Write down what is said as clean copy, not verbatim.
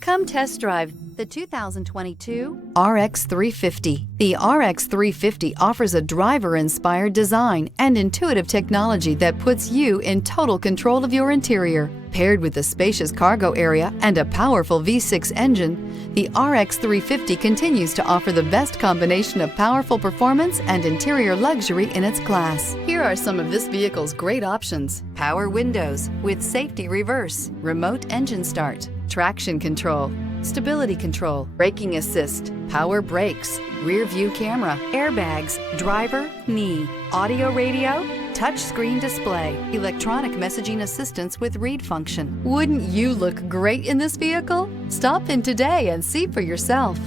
Come test drive the 2022 RX 350. The RX 350 offers a driver-inspired design and intuitive technology that puts you in total control of your interior. Paired with a spacious cargo area and a powerful V6 engine, the RX 350 continues to offer the best combination of powerful performance and interior luxury in its class. Here are some of this vehicle's great options: power windows with safety reverse, remote engine start, traction control, stability control, braking assist, power brakes, rear view camera, airbags, driver, knee, audio radio, touchscreen display, electronic messaging assistance with read function. Wouldn't you look great in this vehicle? Stop in today and see for yourself.